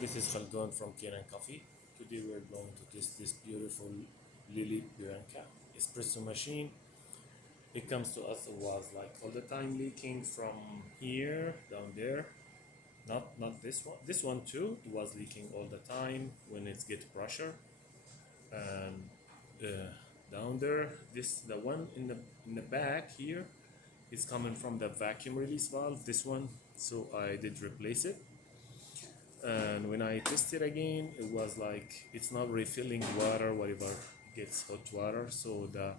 This is Khaldun from Kanen Coffee. Today we're going to test this beautiful Lelit Bianca espresso machine. It comes to us, it was like all the time leaking from here down there. Not this one. This one too. It was leaking all the time when it gets pressure. And down there, this the one in the back here is coming from the vacuum release valve. This one. So I did replace it, and when I tested again, it was like it's not refilling water whatever gets hot water. So the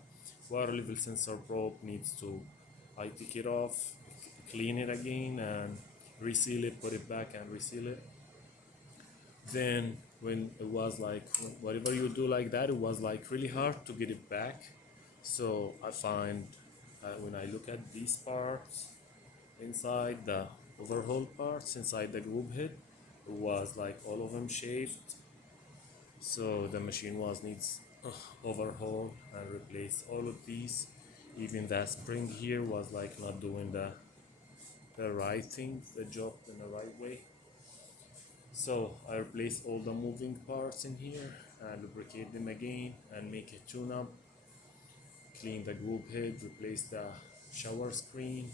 water level sensor probe needs to, I take it off, clean it again, and reseal it, put it back and reseal it. Then when it was like whatever you do like that, it was like really hard to get it back. So I find when I look at these parts inside the overhaul parts inside the group head, it was like all of them shaved. So the machine was needs overhaul and replace all of these. Even that spring here was like not doing the right thing, the job in the right way. So I replace all the moving parts in here and lubricate them again and make a tune up, clean the group head, replace the shower screen,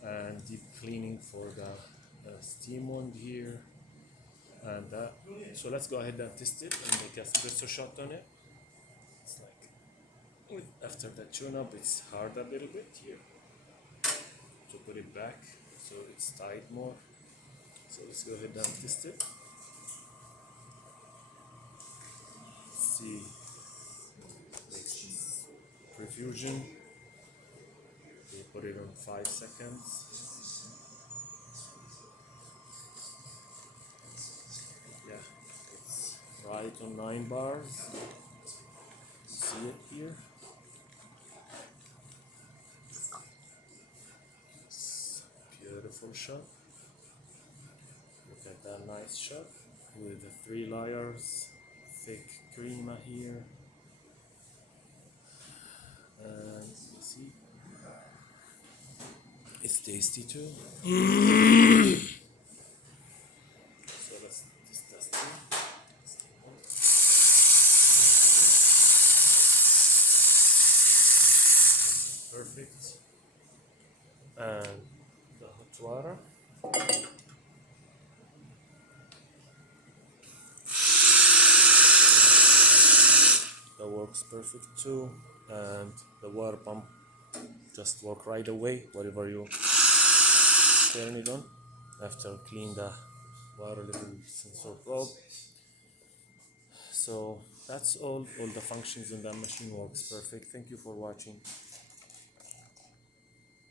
and deep cleaning for the steam wound here. And so let's go ahead and test it and make a espresso shot on it. It's like after the tune up, it's hard a little bit here to put it back, so it's tight more. So let's go ahead and test it. See, makes perfusion. We put it on 5 seconds. Yeah, it's right on 9 bars. See it here. It's beautiful shot. Look at that nice shot with the 3 layers, thick crema here, and you see it's tasty too. So let's test it. Perfect. And the hot water. That works perfect too. And the water pump just work right away, whatever you turn it on after clean the water level sensor probe. So that's all the functions in that machine works perfect. Thank you for watching.